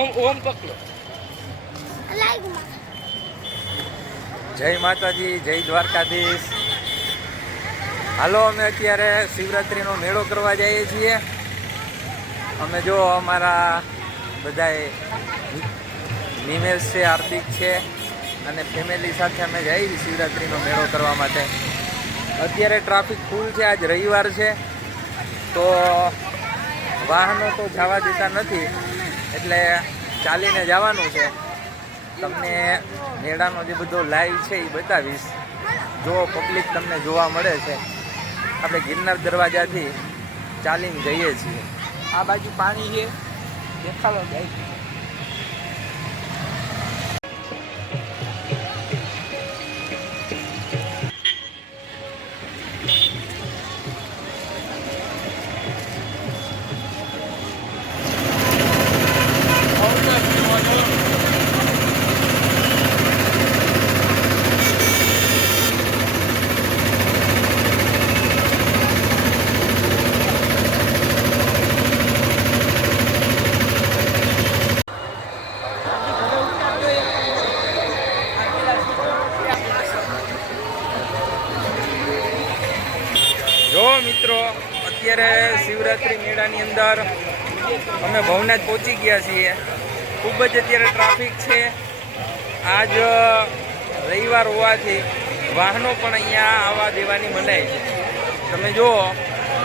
ઓમ જય માતાજી, જય દ્વારકાધીશ. હાલો, અમે અત્યારે શિવરાત્રિનો મેળો કરવા જઈએ છીએ. અમે જો અમારા બધાએ નિમેશ છે, હાર્દિક છે, અને ફેમિલી સાથે અમે જઈએ શિવરાત્રિનો મેળો કરવા માટે. અત્યારે ટ્રાફિક ફૂલ છે, આજ રવિવાર છે. તો વાહનો તો જવા દેતા નથી. એટલે ચાલીને જવાનું છે. તમને મેળાનો જે બધો લાઈવ છે એ બતાવીશ. જો પબ્લિક તમને જોવા મળે છે. આપણે ગિરનાર દરવાજાથી ચાલીને જઈએ છીએ. આ બાજુ પાણી છે. દેખાડો જાય અત્યારે શિવરાત્રિ મેળાની અંદર અમે ભવનાથ પહોંચી ગયા છીએ. ખૂબ જ અત્યારે ટ્રાફિક છે. આજ રવિવાર હોવાથી વાહનો પણ અહીંયા આવવા દેવાની મનાઈ છે. તમે જુઓ,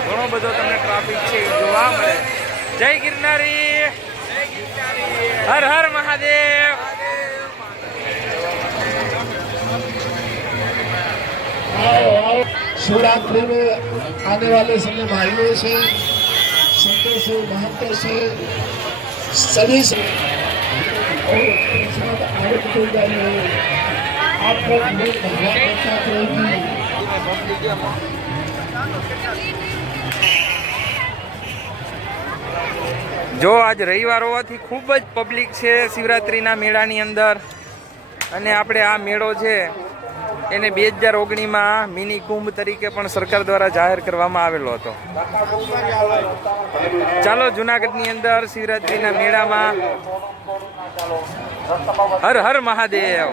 ઘણો બધો તમને ટ્રાફિક છે જોવા મળે. જય ગિરનારી! હર હર મહાદેવ! शिवरात्रि में आने वाले सभी भाइयों से संतों से महंतों से सभी से और प्रसाद आरत हो जाइए आपका जीवन भगवान के साथ रहेगी જો આજ રવિવાર હોવાથી ખૂબ જ પબ્લિક છે શિવરાત્રિના મેળાની અંદર અને આપણે આ મેળો છે એને બે હજાર ઓગણીમાં મિની કુંભ તરીકે પણ સરકાર દ્વારા જાહેર કરવામાં આવેલો હતો. ચાલો, જુનાગઢની અંદર શિવરાત્રિના મેળામાં હર હર મહાદેવ.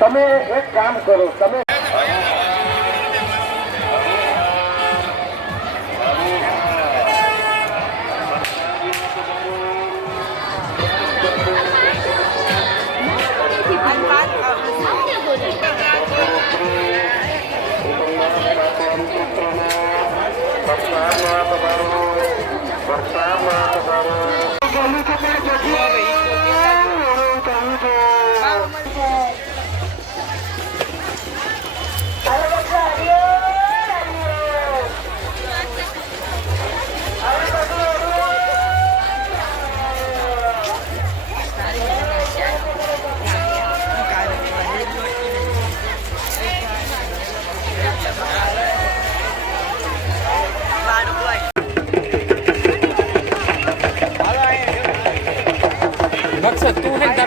તમે એક કામ કરો, તમે bersama-sama bersama.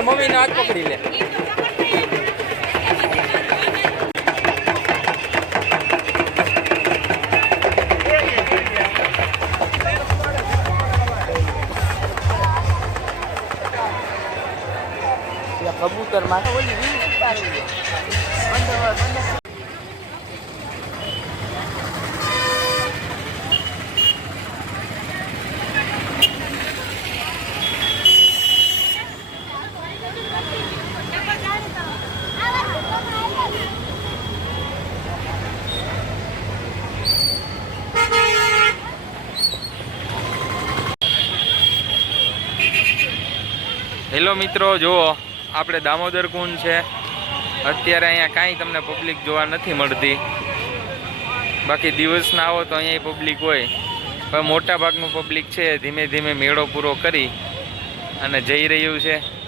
મમ્મીનો હાથ પકડી લે. કબૂતરમાં ઓલી હેલો મિત્રો, જુઓ, આપણે દામોદર કુંડ છે. અત્યારે અહીંયા કાંઈ તમને પબ્લિક જોવા નથી મળતી. બાકી દિવસના આવો તો અહીંયા પબ્લિક હોય. પણ મોટા ભાગનું પબ્લિક છે, ધીમે ધીમે મેળો પૂરો કરી અને જઈ રહ્યું છે.